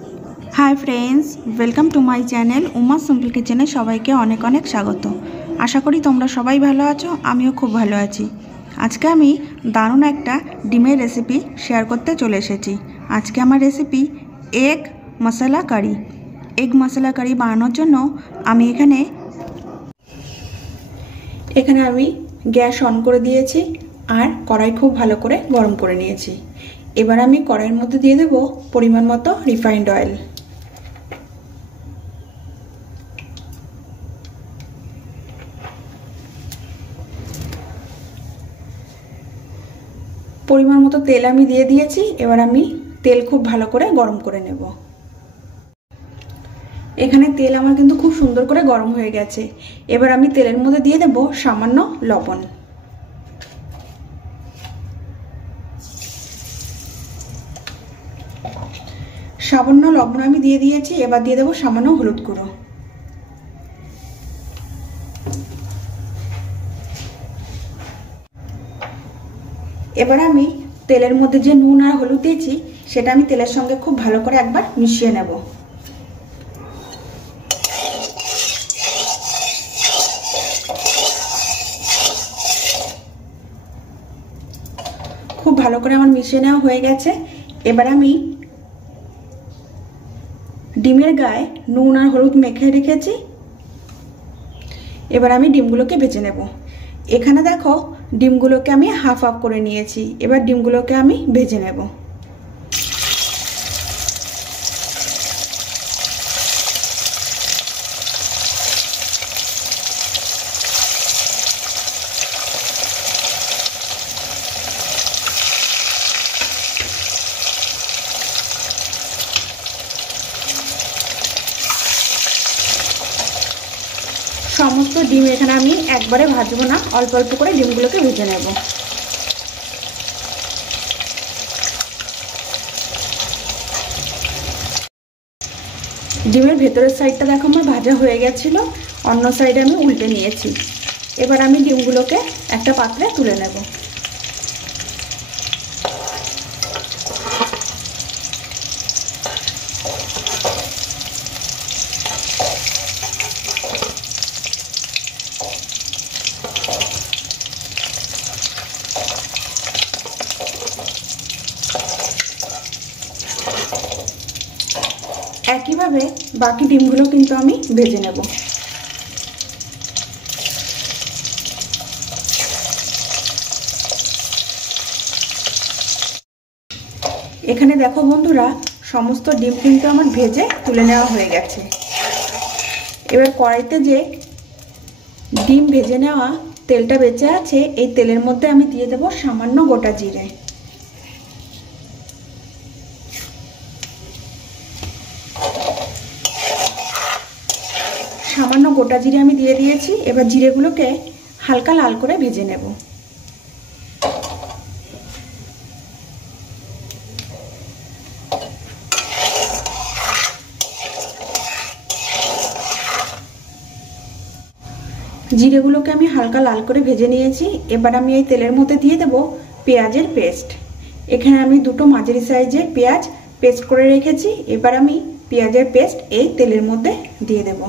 High friends welcome to my channel Uma simple किचेने सबाइके अनेक अनेक स्वागत। आशा करी तोमरा सबाई भालो आछो, आमिओ खूब भालो आछि। आजके आमी दारुण एकटा डिमेर रेसिपि शेयर करते चले एसेछि। आजके आमार रेसिपि एग मसाला कारि। एग मसाला कारि बानानोर जोन्नो आमी एखाने आमी ग्यास अन करे दिएछि आर कड़ाई खूब भालो करे गरम करे निएछि। एबार आमी कड़ाइर मध्य दिए देब परिमाण मतो रिफाइंड अয়েল। परिमाण मतो तेल आमी दिए दिएछि। एबार आमी तेल खूब भालो करे गरम करे नेब। एखाने तेल आमार किन्तु खूब सुंदर करे गरम हये गेछे। एबार आमी तेलेर मध्य दिए देब सामान्य लवण। सामान्य लवण आमी दिए दिएछि। एबार दिए देब सामान्य हलुद गुঁড়ো। एबार आमी तेलेर मध्य जे नुन और हलुद दिएछि सेटा आमी तेलेर संगे खूब भालो करे एकबार मिशिয়ে नेब। खूब भालो करे आमार मिशिয়ে नेওয়া হয়ে গেছে। এবার আমি ডিমের গায়ে নুন আর হলুদ মেখে রেখেছি। এবার আমি ডিমগুলোকে ভেজে নেব। এখানে দেখো ডিমগুলোকে আমি হাফ হাফ করে নিয়েছি। এবার ডিমগুলোকে আমি ভেজে নেব। समस्त डिम एखाने आमी एकबारे भाजबो ना, अल्प अल्प करे डिमगुलोके भेजे नेब। डिमेर भेतरेर साइडटा देखो आमार भाजा हये गेछिलो, अन्य साइडे आमी उल्टे निয়েছি। एबार आमी डिमगुलोके एकटा पात्रे तुले नेब। একই ভাবে বাকি ডিমগুলো কিন্তু আমি ভেজে নেব। এখানে দেখো বন্ধুরা সমস্ত ডিম কিন্তু আমার ভেজে তুলে নেওয়া হয়ে গেছে। এবার কড়াইতে যে ডিম ভেজে নেওয়া তেলটা বেঁচে আছে এই তেলের মধ্যে আমি দিয়ে দেব সামান্য গোটা জিরে। সামান্য গোটা জিরে আমি দিয়ে দিয়েছি। এবার জিরেগুলোকে হালকা লাল করে ভেজে নেব। জিরেগুলোকে আমি হালকা লাল করে ভেজে নিয়েছি। এবার আমি এই তেলের মধ্যে দিয়ে দেব পেঁয়াজের পেস্ট। এখানে আমি দুটো মাঝারি সাইজের পেঁয়াজ পেস্ট করে রেখেছি। এবার আমি পেঁয়াজের পেস্ট এই তেলের মধ্যে দিয়ে দেব।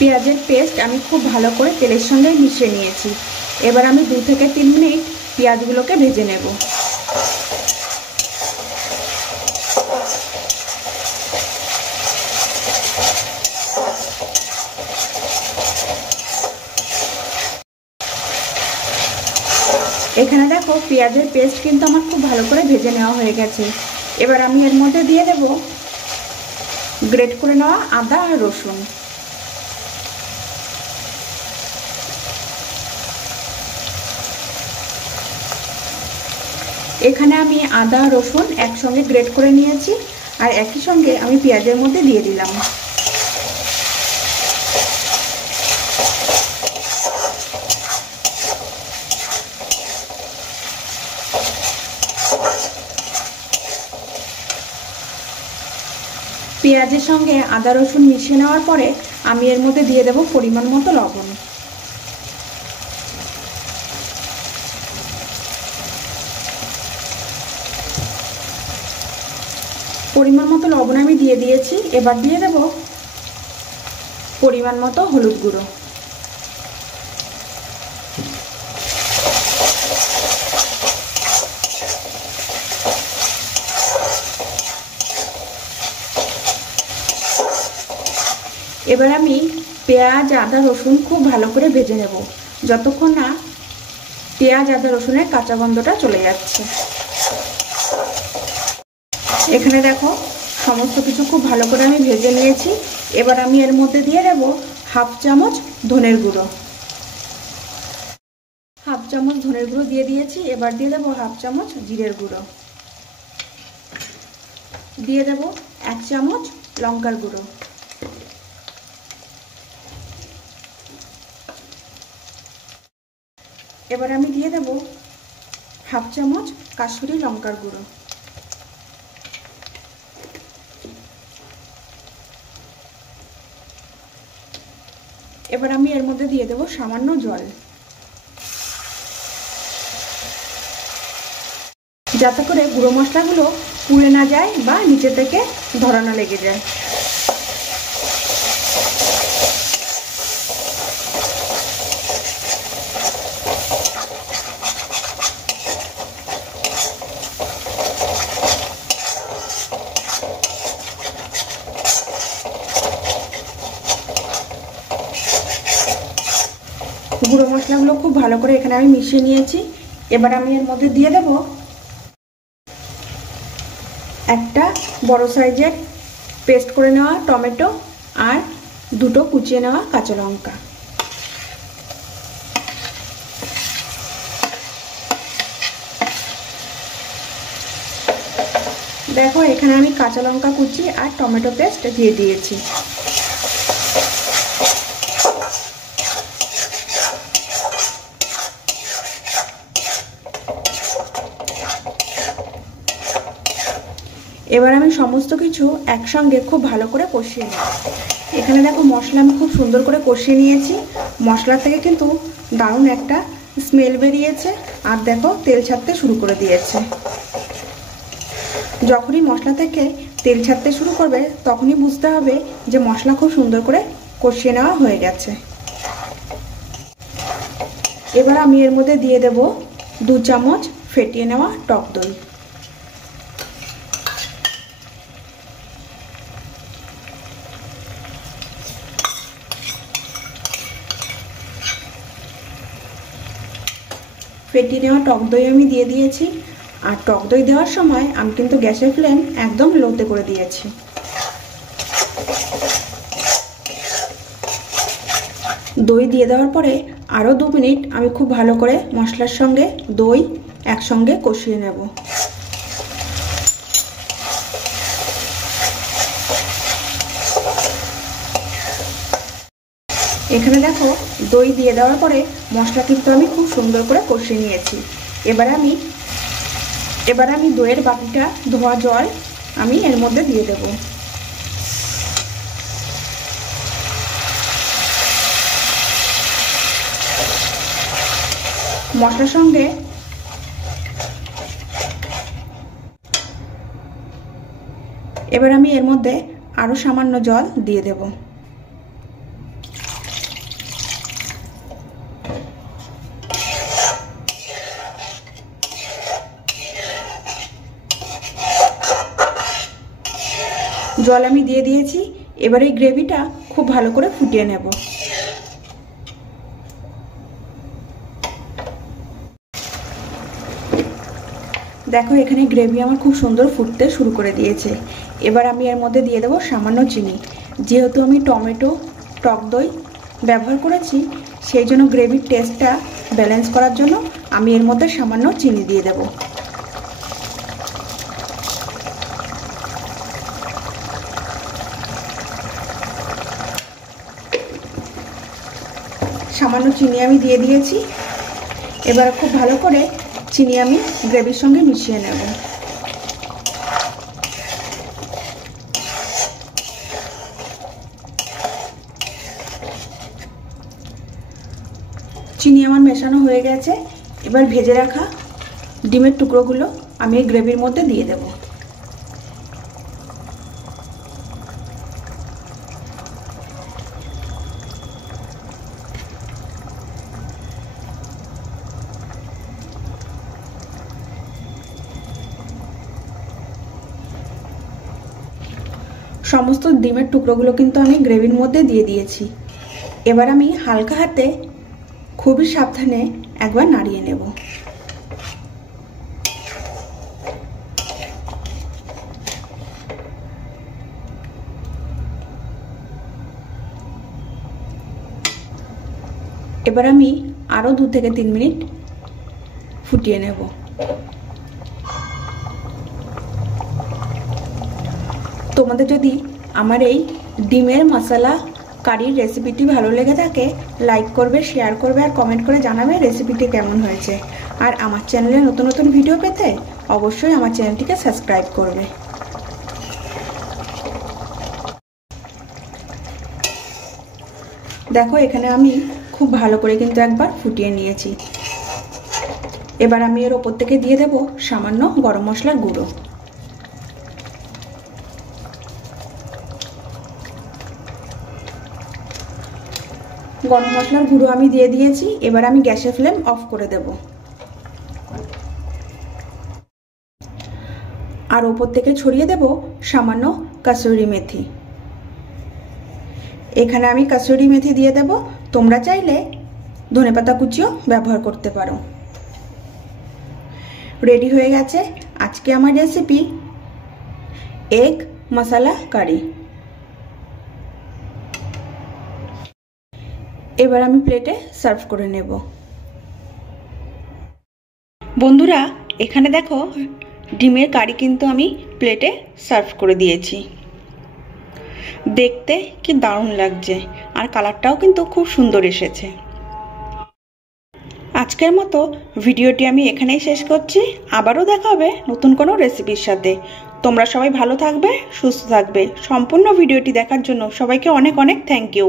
পেঁয়াজের পেস্ট আমি খুব ভালো করে তেলের সঙ্গে মিশিয়ে নিয়েছি। এবার আমি 2 থেকে 3 মিনিট পেঁয়াজগুলোকে ভেজে নেব। এখানে দেখো পেঁয়াজের পেস্ট কিন্তু আমার খুব ভালো করে ভেজে নেওয়া হয়ে গেছে। এবার আমি এর মধ্যে দিয়ে দেব গ্রেট করে নেওয়া আদা আর রসুন। এখানে আমি আদা রসুন একসঙ্গে গ্রেট করে নিয়েছি আর একই সঙ্গে আমি পেঁয়াজের মধ্যে দিয়ে দিলাম। পেঁয়াজের সঙ্গে আদা রসুন মিশিয়ে নেওয়ার পরে আমি এর মধ্যে দিয়ে দেব পরিমাণ মতো লবণ। পরিমাণ মতো লবণ আমি দিয়ে দিয়েছি। এবার দিয়ে দেব পরিমাণ মতো হলুদ গুঁড়ো। এবার আমি পেঁয়াজ আদা রসুন খুব ভালো করে ভেজে নেব, যতক্ষণ না পেঁয়াজ আদা রসুনের কাঁচা গন্ধটা চলে যাচ্ছে। এখানে দেখো সমস্ত কিছু খুব ভালো করে আমি ভেজে নিয়েছি। এবার আমি এর মধ্যে দিয়ে দেব হাফ চামচ ধনের গুঁড়ো। হাফ চামচ ধনের গুঁড়ো দিয়ে দিয়েছি। এবার দিয়ে দেব হাফ চামচ জিরের গুঁড়ো, দিয়ে দেব 1 চামচ লঙ্কার গুঁড়ো, এবার আমি দিয়ে দেব হাফ চামচ কাশ্মীরি লঙ্কার গুঁড়ো, এবার আমি এর মধ্যে দিয়ে দেব সামান্য জল, যাতে করে গুঁড়ো মশলাগুলো পুড়ে না যায় বা নিচে থেকে ধরা না লেগে যায়। গুঁড়ো মশলাগুলো খুব ভালো করে এখানে আমি মিশিয়ে নিয়েছি। এবার আমি এর মধ্যে দিয়ে দেব একটা বড় সাইজের পেস্ট করে নেওয়া টমেটো আর 2টো কুচিয়ে নেওয়া কাঁচা লঙ্কা। দেখো এখানে আমি কাঁচা লঙ্কা কুচি আর টমেটো পেস্ট দিয়ে দিয়েছি। এবার আমি সমস্ত কিছু একসঙ্গে খুব ভালো করে কষিয়ে নেব। এখানে দেখো মশলা আমি খুব সুন্দর করে কষিয়ে নিয়েছি। মশলা থেকে কিন্তু দারুণ একটা স্মেল বেরিয়েছে আর দেখো তেল ছাড়তে শুরু করে দিয়েছে। যখনই মশলা থেকে তেল ছাড়তে শুরু করবে তখনই বুঝতে হবে যে মশলা খুব সুন্দর করে কষিয়ে নেওয়া হয়ে গেছে। এবার আমি এর মধ্যে দিয়ে দেব 2 চামচ ফেটিয়ে নেওয়া টক দই। ফেটিয়ে নেওয়া টক দই আমি দিয়ে দিয়েছি। আর টক দই দেওয়ার সময় আমি কিন্তু গ্যাসের ফ্লেম একদম লোতে করে দিয়েছি। দই দিয়ে দেওয়ার পরে আরও 2 মিনিট আমি খুব ভালো করে মশলার সঙ্গে দই একসঙ্গে কষিয়ে নেব। এখানে দেখো দই দিয়ে দেওয়ার পরে মশলা কিন্তু আমি খুব সুন্দর করে কষিয়ে নিয়েছি। এবার আমি দইয়ের বাটিটা ধোয়া জল আমি এর মধ্যে দিয়ে দেব। মশলার সঙ্গে এবার আমি এর মধ্যে আরো সামান্য জল দিয়ে দেব। জল আমি দিয়ে দিয়েছি। এবার এই গ্রেভিটা খুব ভালো করে ফুটিয়ে নেব। দেখো এখানে গ্রেভি আমার খুব সুন্দর ফুটতে শুরু করে দিয়েছে। এবার আমি এর মধ্যে দিয়ে দেবো সামান্য চিনি। যেহেতু আমি টমেটো টক দই ব্যবহার করেছি সেই জন্য গ্রেভির টেস্টটা ব্যালেন্স করার জন্য আমি এর মধ্যে সামান্য চিনি দিয়ে দেব। সামান্য চিনি আমি দিয়ে দিয়েছি। এবার খুব ভালো করে চিনি আমি গ্রেভির সঙ্গে মিশিয়ে নেব। মেশানো হয়ে গেছে। এবার ভেজে রাখা ডিমের টুকরোগুলো আমি এই গ্রেভির মধ্যে দিয়ে দেব। সমস্ত ডিমের টুকরোগুলো কিন্তু আমি গ্রেভির মধ্যে দিয়ে দিয়েছি। এবার আমি হালকা হাতে খুবই সাবধানে একবার নাড়িয়ে নেব। এবার আমি আরো 2 থেকে 3 মিনিট ফুটিয়ে নেব। তোমাদের যদি আমার এই ডিমের মশলা কারির রেসিপিটি ভালো লেগে থাকে লাইক করবে, শেয়ার করবে আর কমেন্ট করে জানাবে রেসিপিটি কেমন হয়েছে। আর আমার চ্যানেলে নতুন নতুন ভিডিও পেতে অবশ্যই আমার চ্যানেলটিকে সাবস্ক্রাইব করবে। দেখো এখানে আমি খুব ভালো করে কিন্তু একবার ফুটিয়ে নিয়েছি। এবার আমি এর ওপর থেকে দিয়ে দেব সামান্য গরম মশলার গুঁড়ো। গরম মশলার গুঁড়ো আমি দিয়ে দিয়েছি। এবার আমি গ্যাসের ফ্লেম অফ করে দেব। আর ওপর থেকে ছড়িয়ে দেব সামান্য কাসুরি মেথি। এখানে আমি কাসুরি মেথি দিয়ে দেব, তোমরা চাইলে ধনেপাতা কুচিও ব্যবহার করতে পারো। রেডি হয়ে গেছে আজকে আমার রেসিপি এগ মশলা কারি। এবার আমি প্লেটে সার্ভ করে নেব। বন্ধুরা এখানে দেখো ডিমের কারি কিন্তু আমি প্লেটে সার্ভ করে দিয়েছি। দেখতে কি দারুণ লাগছে আর কালারটাও কিন্তু খুব সুন্দর এসেছে। আজকের মতো ভিডিওটি আমি এখানেই শেষ করছি। আবারও দেখা হবে নতুন কোনো রেসিপির সাথে। তোমরা সবাই ভালো থাকবে, সুস্থ থাকবে। সম্পূর্ণ ভিডিওটি দেখার জন্য সবাইকে অনেক অনেক থ্যাংক ইউ।